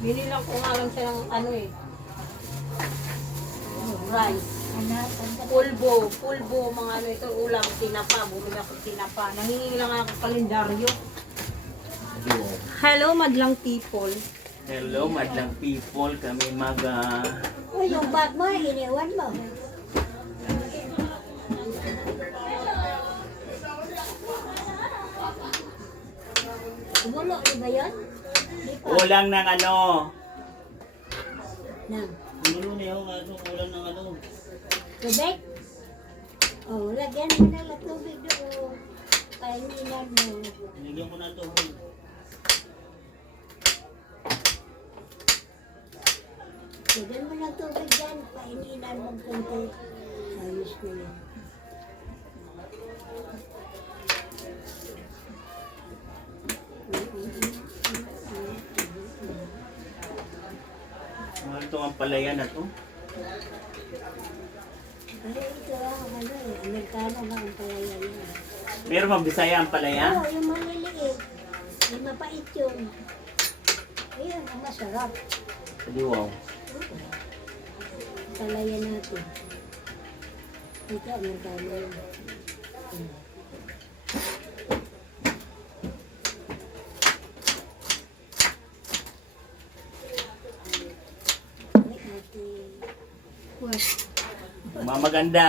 Binilang ko nga lang siya ng ano eh. Rice. Pulbo, mga ano ito, ulam, tinapa. Bumili ako tinapa. Nangingi lang ako kalendaryo. Hello, madlang people. Hello, madlang people. Kami Uy, yung bag mo, iniwan mo. Gulo, di ba yun? Di pa. ulang ng ano. Nang. Gulo na yung ulang ng ano. Tubig? Oh, lagyan mo na lang tubig doon. Pahinginan mo. Binigyan ko na ito. Lagyan mo ng tubig dyan. Pahinginan mo konti. Ayos na yun. Mahal ito ang palaya na to. Pero ito ano eh, Amerikano nga ang palaya niya. Meron bang Bisaya ang palaya? Oo, yung maliliit. Yung mapait yun. Ayun, ang masarap. Hindi, wow. Palaya natin. Ito, Amerikano yun. Ay, ate. Maganda.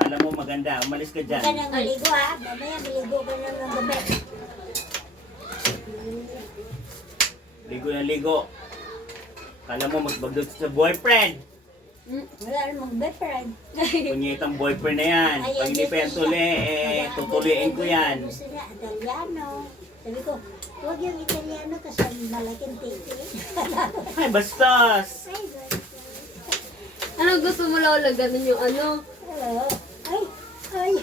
Alam mo maganda. Umalis ka Huwag ka dyan. nang maligo ha. Mamaya maligo ka na ng gabi. Ligo na ligo. Kala mo magbagdot sa boyfriend. Wala namang boyfriend. Punyetang boyfriend na yan. Pag hindi pa yan tuli, tutuliin ko yan. Gusto niya, Italiano. Sabi ko, huwag yung Italiano kasi malaking titi. Ay, bastos! Ay, Ano gusto mo Lola? Ganun yung ano? hello. Ay,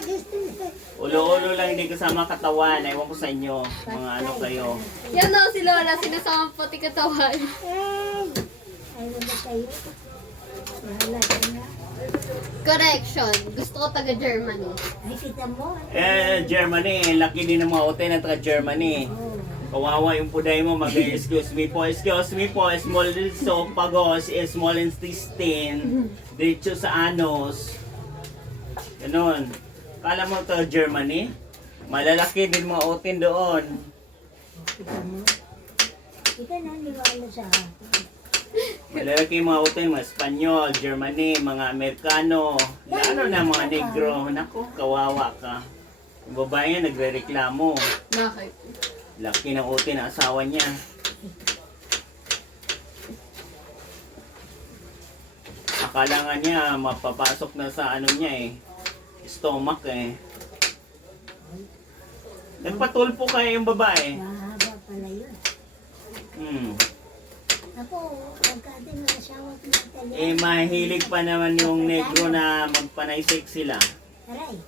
gusto niya. Ulo-ulo lang hindi kasama katawan. Ewan ko sa inyo. Mga ano kayo. Yan o si Lola, sinasama pati katawan. Ay, ano ba kayo? Bahala ka na. Correction, gusto ko taga Germany. Ay, kita mo. Germany. Laki din ng mga hotel na taga-Germany. Oh. Kawawa yung puday mo. Excuse me po. Excuse me po. Small esophagus. Small intestine. Diretso sa anus. Ganon. Kala mo to Germany? Malalaki din mga hotel doon. Kita mo. Kita na niwala sa akin. Malalaki yung mga hotel, mga Espanyol, Germany, mga Amerikano, lalo na mga negro. Naku, kawawa ka. Yung babae nga nagre-reklamo. Bakit? Laki ng hotel ng asawa niya. Akala nga niya mapapasok na sa ano niya eh. Stomach eh. Nagpatulpo kaya yung babae. Mahaba pala yun. Ako, pagkati ng asawa ko ng Italiano. Eh mahilig pa naman yung negro na magpanaysik sila. Aray,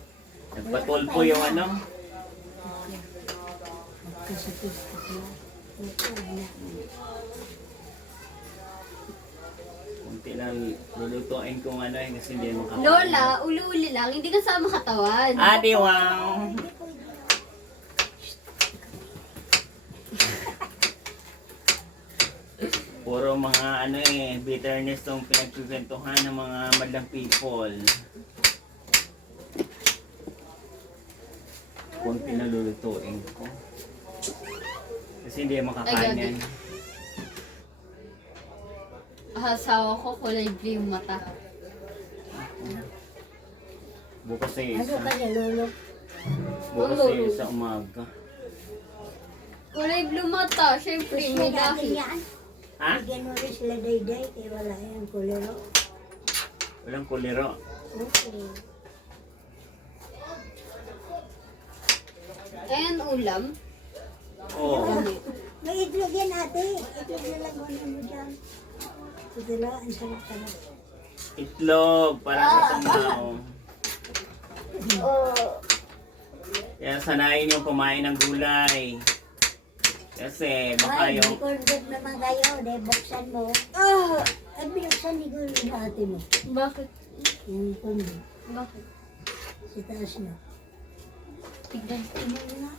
Nagpatulpo yung ano. magkasakit ko na. Ito, wala. Kunti lang lulutuin kung ano eh kasi hindi makakain. Lola, uli-uli lang, hindi kasama katawan. Adi wow! Hindi ko Puro mga ano eh, bitterness tong pinagkukwentuhan ng mga madlang people. Kunti na lulutuin ko. Kasi hindi makakain yan. Asawa ko, kulay blue yung mata. Bukas ay ano isa. ka niya, lolo? Bukas ay isa umaga. Kulay blue mata, syempre, Gusto may natin dahil. yan. Ha? Bigyan mo rin sila day-day, kaya wala yan, kulero. Walang kulero. Okay. Ayan, ulam. Oo. May itlog yan ate. Itlog na lang mo dyan. Ito lang, ang sarap-sarap. Itlog para sa tamaw. Kaya sanayin yung kumain ng gulay. Kasi baka Ay, yung... record naman kayo. Dahil buksan mo. Ay, binuksan ni Gulo yung ate mo. Bakit? Yung kundi. Bakit? Sa taas na. Tignan. Tingnan mo na.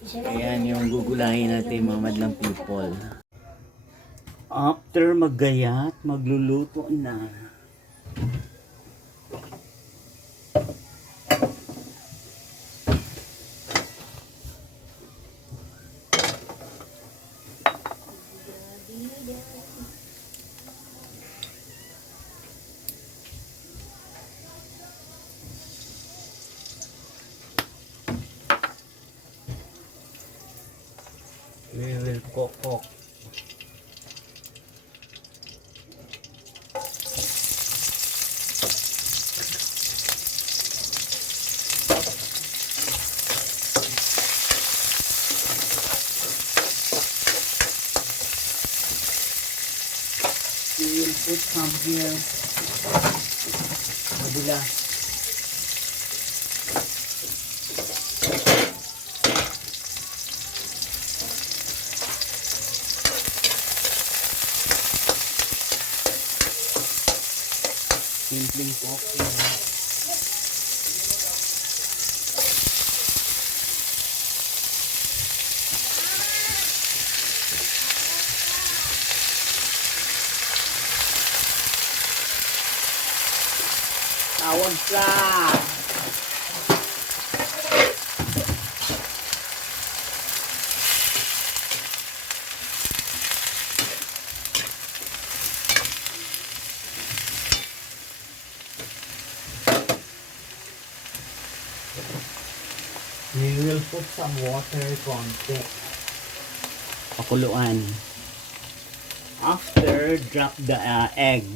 Isa lang Ayan yung gugulahin natin mga madlang people. After maggayat, magluluto na. We will cook. We will put some here. Kabila. Simpleng cooking. Tawag ka! We will put some water konti. Pakuluan. After, drop the egg.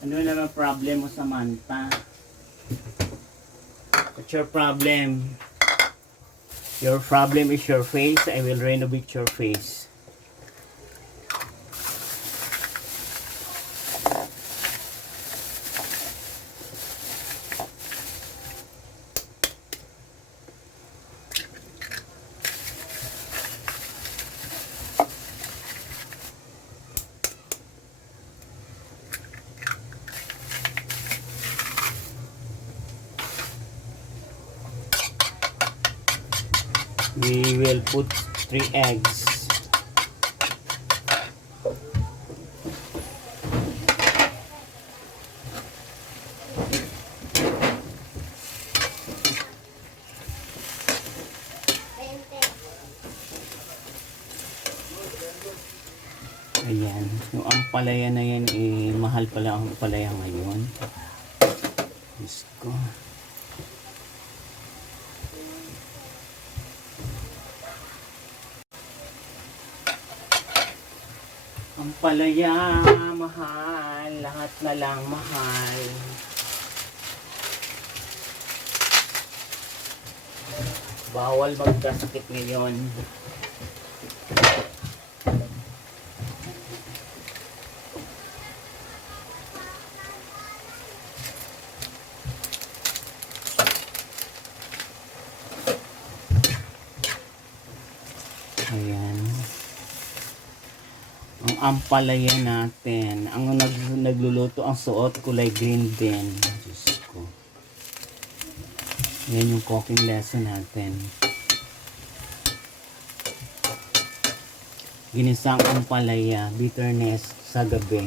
Ano naman problem mo, Samantha? What's your problem? Your problem is your face. I will renovate your face. We will put 3 eggs. Ayan, yung ampalaya na yan mahal pala ang ampalaya ngayon. Diyos ko. Ang palaya, mahal. Lahat na lang mahal. Bawal magkasakit ngayon. Ayan. Ang ampalaya natin. Ang nagluluto ang suot kulay green din. Diyos ko. Yan yung cooking lesson natin. Ginisang ampalaya, bitterness sa gabi.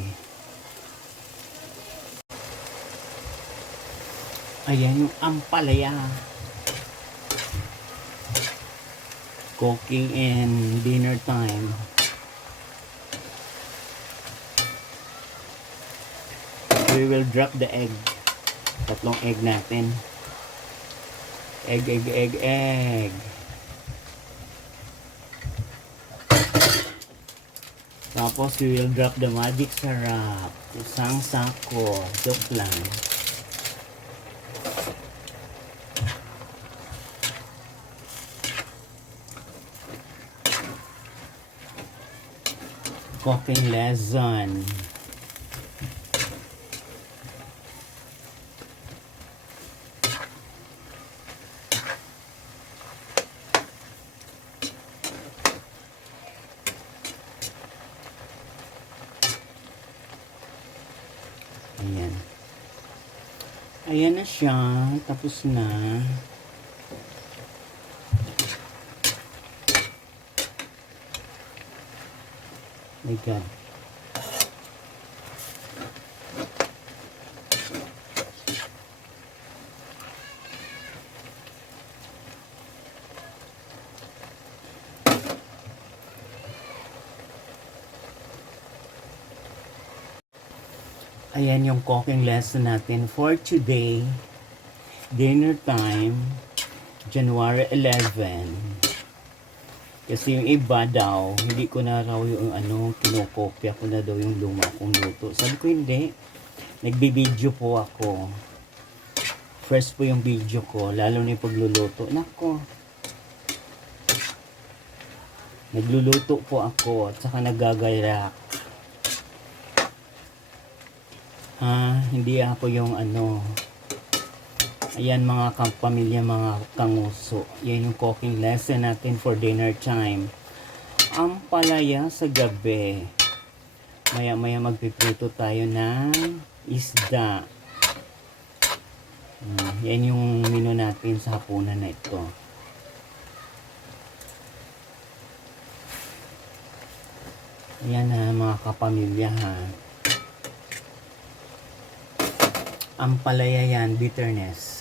Ayan yung ampalaya. Cooking in dinner time. We will drop the egg. Tatlong egg natin. Egg. Tapos we will drop the magic sarap. Isang sako. Joke lang. Cooking lesson. Ayan na siya. Tapos na. My God. Ayan yung cooking lesson natin for today. Dinner time, January 11. Kasi yung iba daw, hindi ko na raw yung kinokopya ko na daw yung luma kong luto. Sabi ko hindi. Nagbibideo po ako. Fresh po yung video ko, lalo na yung pagluluto. Nako. Nagluluto po ako at saka nagagayak. Hindi ako yung ayan mga kapamilya, mga kanguso. Yan yung cooking lesson natin for dinner time. Ang palaya sa gabi. Maya-maya magpiprito tayo ng isda. Yan yung menu natin sa hapunan na ito. Ayan mga kapamilya Ang palaya yan, bitterness.